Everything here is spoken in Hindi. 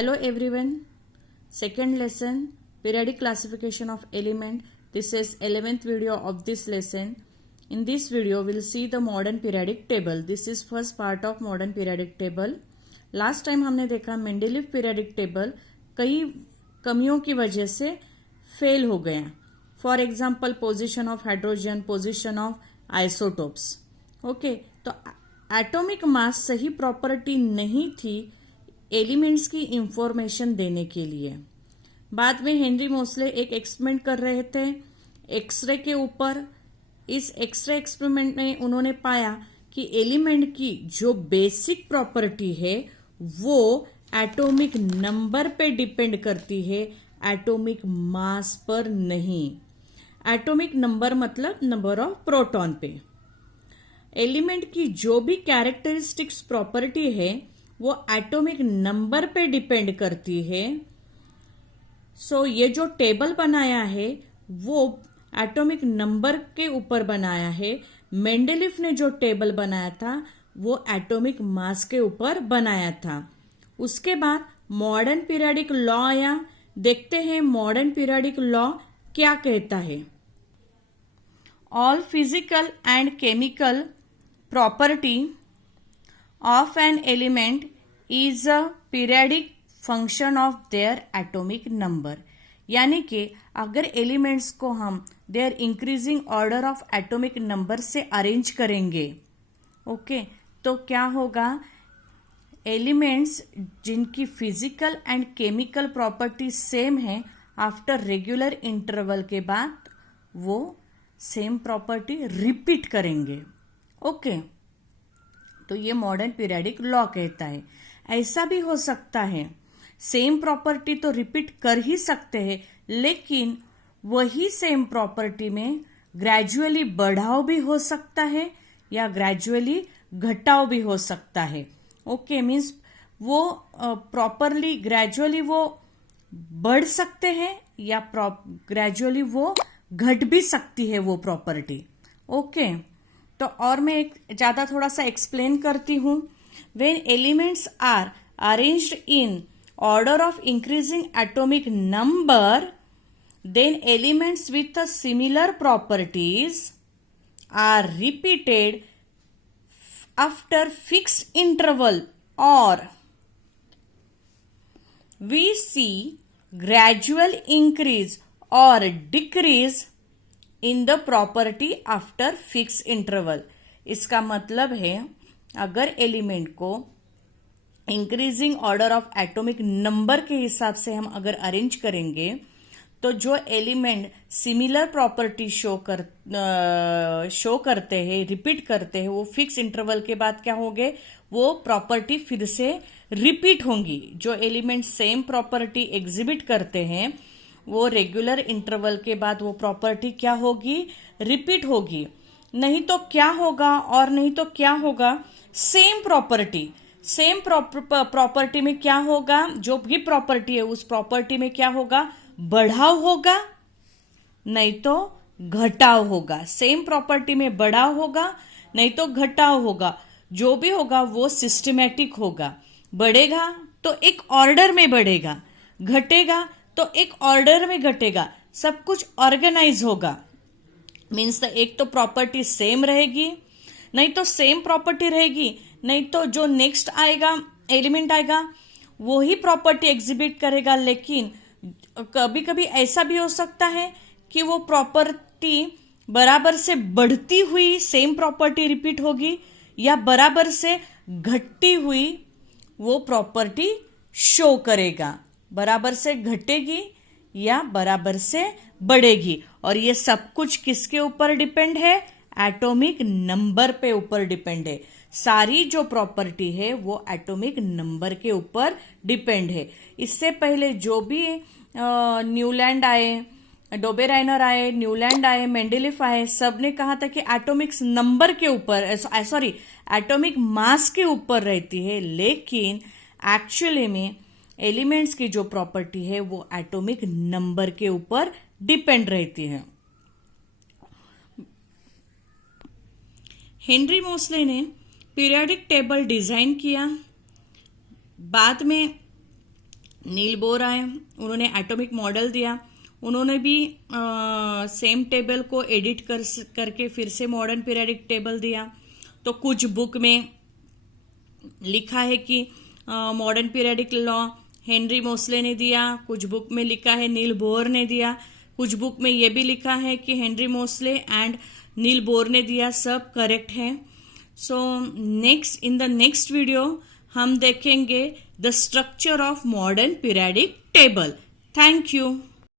Hello everyone. Second lesson, periodic classification of element. This is 11th video of this lesson. In this video, we'll see the modern periodic table. This is first part of modern periodic table. Last time हमने देखा मेंडेलीव periodic table कई कमियों की वजह से फेल हो गया. For example position of hydrogen, position of isotopes. Okay, तो एटॉमिक मास सही प्रॉपर्टी नहीं थी एलिमेंट्स की इंफॉर्मेशन देने के लिए. बाद में हेनरी मोसले एक एक्सपेरिमेंट कर रहे थे एक्सरे के ऊपर. इस एक्सरे एक्सपेरिमेंट में उन्होंने पाया कि एलिमेंट की जो बेसिक प्रॉपर्टी है वो एटॉमिक नंबर पे डिपेंड करती है, एटॉमिक मास पर नहीं. एटॉमिक नंबर मतलब नंबर ऑफ प्रोटॉन पे. एलिमेंट की जो भी कैरेक्टरिस्टिक्स प्रॉपर्टी है वो एटॉमिक नंबर पे डिपेंड करती है. सो ये जो टेबल बनाया है वो एटॉमिक नंबर के ऊपर बनाया है. मेंडेलीव ने जो टेबल बनाया था वो एटॉमिक मास के ऊपर बनाया था. उसके बाद मॉडर्न पीरियडिक लॉ आया. देखते हैं मॉडर्न पीरियडिक लॉ क्या कहता है. All physical and chemical property of an element is a periodic function of their atomic number. यानी कि अगर एलिमेंट्स को हम their increasing order of atomic number से अरेंज करेंगे, ओके, तो क्या होगा, एलिमेंट्स जिनकी physical and chemical property same है आफ्टर रेगुलर इंटरवल के बाद वो सेम प्रॉपर्टी रिपीट करेंगे. ओके, तो ये मॉडर्न पीरियडिक लॉ कहता है. ऐसा भी हो सकता है सेम प्रॉपर्टी तो रिपीट कर ही सकते हैं, लेकिन वही सेम प्रॉपर्टी में ग्रेजुअली बढ़ाव भी हो सकता है या ग्रेजुअली घटाव भी हो सकता है. ओके, मीन्स वो प्रॉपरली ग्रेजुअली वो बढ़ सकते हैं या ग्रेजुअली वो घट भी सकती है वो प्रॉपर्टी. ओके, तो और मैं एक ज्यादा थोड़ा सा एक्सप्लेन करती हूं. When elements are arranged in order of increasing atomic number, then elements with a similar properties are repeated after fixed interval, और वी सी ग्रेजुअल इंक्रीज और decrease in the property after fix interval. इसका मतलब है अगर एलिमेंट को increasing order of atomic number के हिसाब से हम अगर अरेंज करेंगे तो जो एलिमेंट सिमिलर प्रॉपर्टी शो करते हैं, रिपीट करते हैं, वो फिक्स इंटरवल के बाद क्या होंगे, वो प्रॉपर्टी फिर से रिपीट होंगी. जो एलिमेंट सेम प्रॉपर्टी एग्जिबिट करते हैं वो रेगुलर इंटरवल के बाद वो प्रॉपर्टी क्या होगी, रिपीट होगी. नहीं तो क्या होगा, और नहीं तो क्या होगा, सेम प्रॉपर्टी में क्या होगा, जो भी प्रॉपर्टी है उस प्रॉपर्टी में क्या होगा, बढ़ाव होगा, नहीं तो घटाव होगा. सेम प्रॉपर्टी में बढ़ाव होगा, नहीं तो घटाव होगा. जो भी होगा वो सिस्टमैटिक होगा. बढ़ेगा तो एक ऑर्डर में बढ़ेगा, घटेगा तो एक ऑर्डर में घटेगा. सब कुछ ऑर्गेनाइज होगा. मीन्स एक तो प्रॉपर्टी सेम रहेगी, नहीं तो सेम प्रॉपर्टी रहेगी, नहीं तो जो नेक्स्ट आएगा एलिमेंट आएगा वही प्रॉपर्टी एग्जिबिट करेगा. लेकिन कभी कभी ऐसा भी हो सकता है कि वो प्रॉपर्टी बराबर से बढ़ती हुई सेम प्रॉपर्टी रिपीट होगी या बराबर से घटती हुई वो प्रॉपर्टी शो करेगा. बराबर से घटेगी या बराबर से बढ़ेगी. और ये सब कुछ किसके ऊपर डिपेंड है, एटॉमिक नंबर पे ऊपर डिपेंड है. सारी जो प्रॉपर्टी है वो एटॉमिक नंबर के ऊपर डिपेंड है. इससे पहले जो भी न्यूलैंड आए, डोबेराइनर आए, न्यूलैंड आए, मेंडेलीव आए, सब ने कहा था कि एटॉमिक नंबर के ऊपर, एटॉमिक मास के ऊपर रहती है. लेकिन एक्चुअली में एलिमेंट्स की जो प्रॉपर्टी है वो एटॉमिक नंबर के ऊपर डिपेंड रहती है. हेनरी मोसले ने पीरियडिक टेबल डिजाइन किया. बाद में नील बोर आए, उन्होंने एटॉमिक मॉडल दिया, उन्होंने भी सेम टेबल को एडिट करके फिर से मॉडर्न पीरियडिक टेबल दिया। तो कुछ बुक में लिखा है कि modern periodic law Henry Mosle ने दिया, कुछ बुक में लिखा है नील बोर ने दिया, कुछ बुक में ये भी लिखा है कि Henry Mosle and Niels Bohr ने दिया। सब करेक्ट है। सो इन द नेक्स्ट वीडियो हम देखेंगे the structure of modern periodic table. Thank you.